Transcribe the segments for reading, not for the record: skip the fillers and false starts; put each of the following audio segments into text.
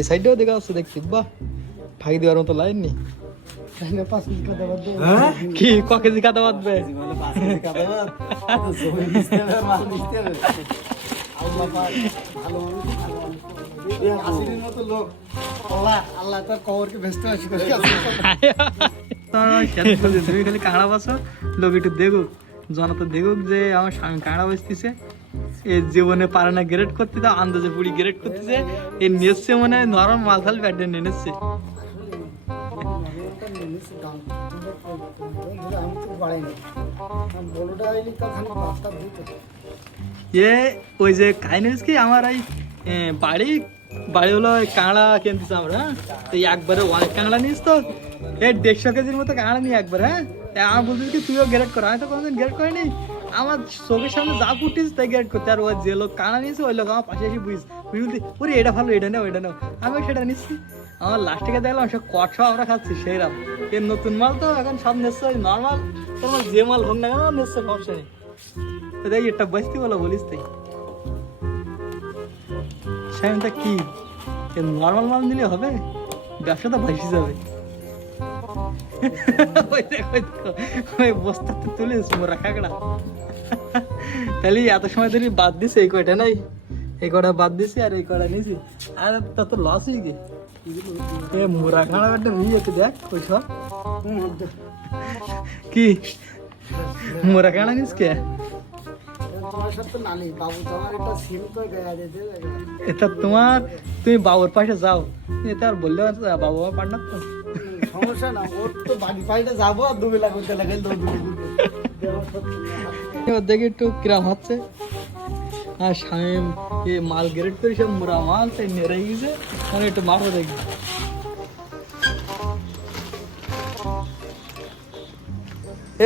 এই সাইডেও দেখা যাচ্ছে দেখছি, বাহ ফাঁকি দেওয়ার মতো লাইন নেই। কি ক কেজি কাদা বাঁধবে? তুমি খালি কাঁড়া বাসো, লোক একটু দেখুক, জনতা দেখুক যে আমার স্বামী কাঁড়া বাঁচতেছে। এই জীবনে পারে না গ্রেড করতে, তো আন্দাজে পুরি গ্রেড করতেছে। এই নেচছে মনে হয় নরম মাল খাল ব্যাটে নেছে। এ ওই যে কাহিনী কি আমার এই বাড়ি হলো কাঁড়া কিনতেছে আমরা, তো একবারে অনেক কাঁড়া নিস, তো এই 150 কেজির মতো কাঁড়া নিয়ে একবার। হ্যাঁ, আমার বলছিস কি তুইও গ্রেড কর, আমি তো কোনোদিন গ্রেড করিনি। আমার চোখের সামনে যা ফুটিস তাই গ্রেড করতে, আর ওই যে লোক কাঁড়া নিয়েছে ওই লোক আমার পাশে এসে বুঝলি ওরে এটা ভালো, এটা নেও, এটা নেও, আমি সেটা নিচ্ছি। আমার লাস্টে দেখলাম সব কট সব আমরা খাচ্ছি সেই রাম। এর নতুন মাল তো এখন সব নিচ্ছে ওই নর্মাল, তোমার যে মাল হোক না কেন নিচ্ছে, সমস্যা নেই। দেখ এটা বাঁচতে বলো বলিস তাই সাইমটা কি নর্মাল মাল নিলে হবে? ব্যবসাটা ভাসি যাবে। ওই বস্তাতে তুলিস মোরা কাঁকড়া। তাহলে এত সময় ধরে বাদ দিছে এই কয়টা নাই, এই কটা বাদ দিছি আর এই কটা নিয়েছি, আর তা তো লস হয়ে গে। মোরা কাঁকড়া একটা নিয়ে যেতে দেখ ওই সব কি মোরা কাঁকড়া নিস কে? এটা তোমার, তুমি বাবুর পাশে যাও, এটা আর বললে বাবু পার্টনার তো সমস্যা না, ওর তো বাড়ি পাশে যাবো আর দুবেলা করতে লাগে। দেখি একটু কিরাম হচ্ছে। আর শামিম এই মাল গ্রেড করে সব মুরা মাল তাই নেড়ে গেছে, আমি একটু মারবো দেখি।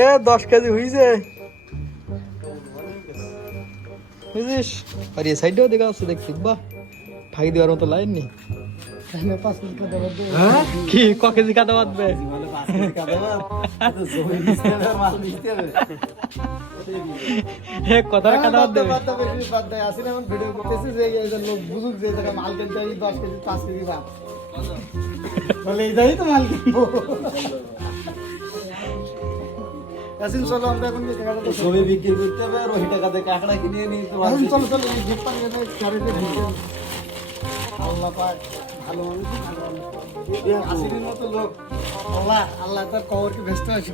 এ 10 কেজি হয়েছে বুঝিস, আর এই সাইডেও দেখা যাচ্ছে দেখছি, বাহ ফাঁকি দেওয়ার মতো লাইন নেই। কি ক কেজি কাদা বাঁধবে? কথাটা কাদা বাঁধবে। ভিডিও করতেছি যে লোক বুঝুক যে মাল কিনতে 10 কেজি 5 কেজি বাদ বলে এইটাই তো মাল কিনবো। চলো আমরা এখন জমি বিক্রি করতে হবে আর ওই টাকাতে কাঁকড়া কিনে নিই। চলো চলো আল্লাহ পাক ভালো মানুষ, ভালো মানুষ আসির মতো লোক। আল্লাহ আল্লাহ তার কবরকে ব্যস্ত আসি।